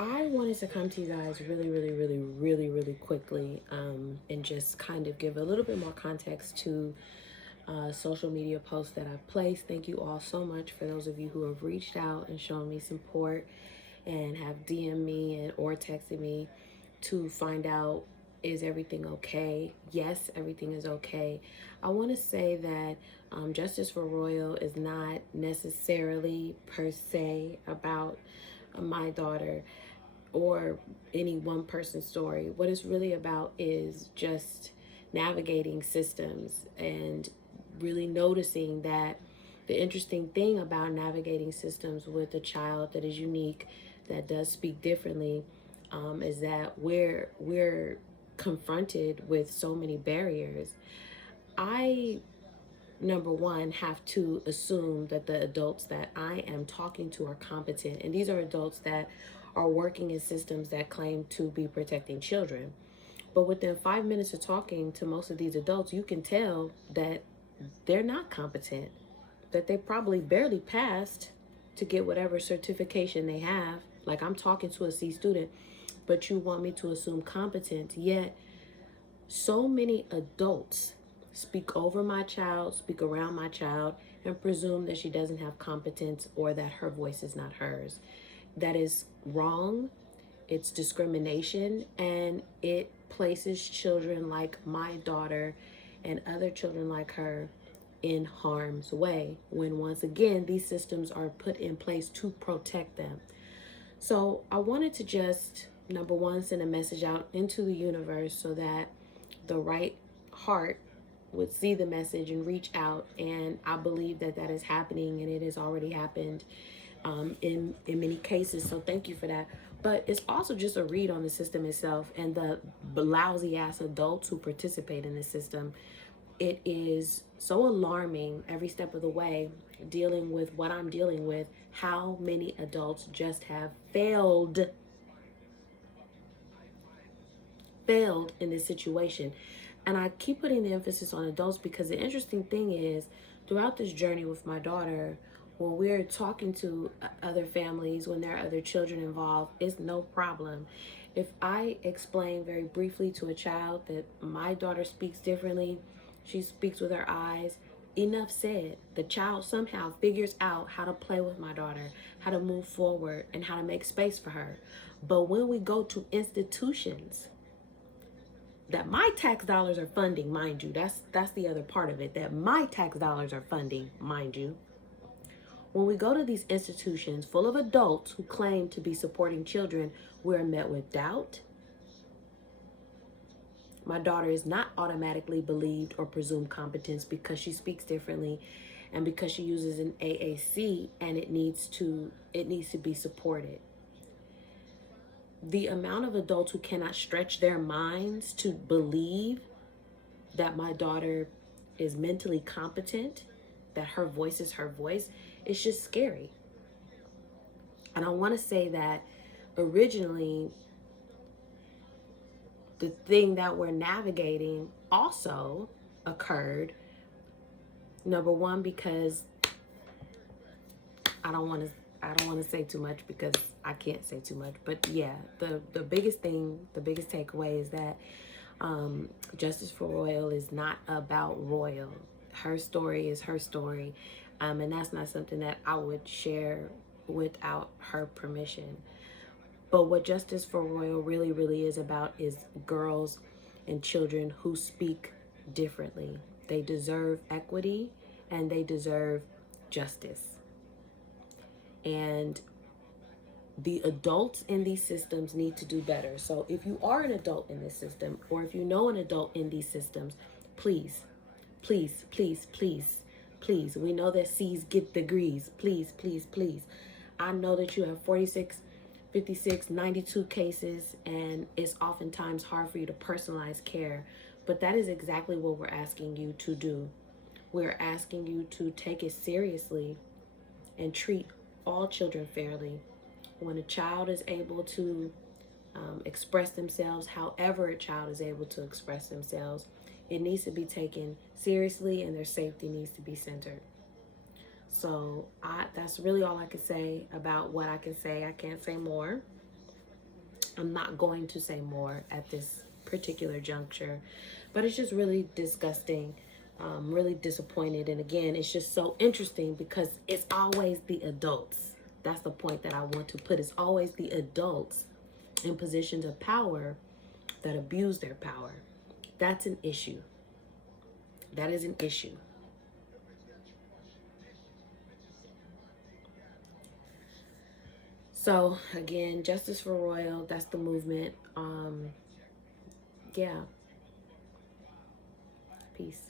I wanted to come to you guys really quickly and just kind of give a little bit more context to social media posts that I've placed. Thank you all so much for those of you who have reached out and shown me support and have DM'd me and or texted me to find out, is everything okay? Yes, everything is okay. I want to say that Justice for Royal is not necessarily per se about my daughter or any one person's story. What it's really about is just navigating systems and really noticing that the interesting thing about navigating systems with a child that is unique, that does speak differently, is that we're confronted with so many barriers. I, number one, have to assume that the adults that I am talking to are competent. And these are adults that are working in systems that claim to be protecting children. But within 5 minutes of talking to most of these adults, you can tell that they're not competent, that they probably barely passed to get whatever certification they have. Like, I'm talking to a C student, but you want me to assume competence. Yet so many adults speak over my child, speak around my child, and presume that she doesn't have competence or that her voice is not hers. That is wrong. It's discrimination, and it places children like my daughter and other children like her in harm's way when, once again, these systems are put in place to protect them. So I wanted to just, number one, send a message out into the universe so that the right heart would see the message and reach out. And I believe that that is happening, and it has already happened in many cases. So thank you for that. But it's also just a read on the system itself and the lousy ass adults who participate in the system. It is so alarming every step of the way, dealing with what I'm dealing with, how many adults just have failed in this situation. And I keep putting the emphasis on adults because the interesting thing is, throughout this journey with my daughter, when we're talking to other families, when there are other children involved, it's no problem. If I explain very briefly to a child that my daughter speaks differently, she speaks with her eyes, enough said. The child somehow figures out how to play with my daughter, how to move forward, and how to make space for her. But when we go to institutions that my tax dollars are funding, mind you, that's the other part of it, that my tax dollars are funding, mind you. When we go to these institutions full of adults who claim to be supporting children, we're met with doubt. My daughter is not automatically believed or presumed competence because she speaks differently and because she uses an AAC, and it needs to be supported. The amount of adults who cannot stretch their minds to believe that my daughter is mentally competent, that her voice is her voice, it's just scary. And I want to say that originally, the thing that we're navigating also occurred, number one, because I don't want to say too much because I can't say too much. But yeah, the biggest takeaway is that Justice for Royal is not about Royal. Her story is her story, and that's not something that I would share without her permission. But what Justice for Royal really is about is girls and children who speak differently. They deserve equity and they deserve justice. And the adults in these systems need to do better. So if you are an adult in this system, or if you know an adult in these systems, please, please, please, please, please. We know that C's get degrees. Please, please, please. I know that you have 46, 56, 92 cases, and it's oftentimes hard for you to personalize care. But that is exactly what we're asking you to do. We're asking you to take it seriously and treat all children fairly. When a child is able to express themselves, however a child is able to express themselves, it needs to be taken seriously, and their safety needs to be centered. So that's really all I can say about what I can say. I can't say more. I'm not going to say more at this particular juncture, but it's just really disgusting, really disappointed. And again, it's just so interesting because it's always the adults. That's the point that I want to put. It's always the adults in positions of power that abuse their power. That's an issue. That is an issue. So again, justice for Royal, that's the movement. Yeah. Peace.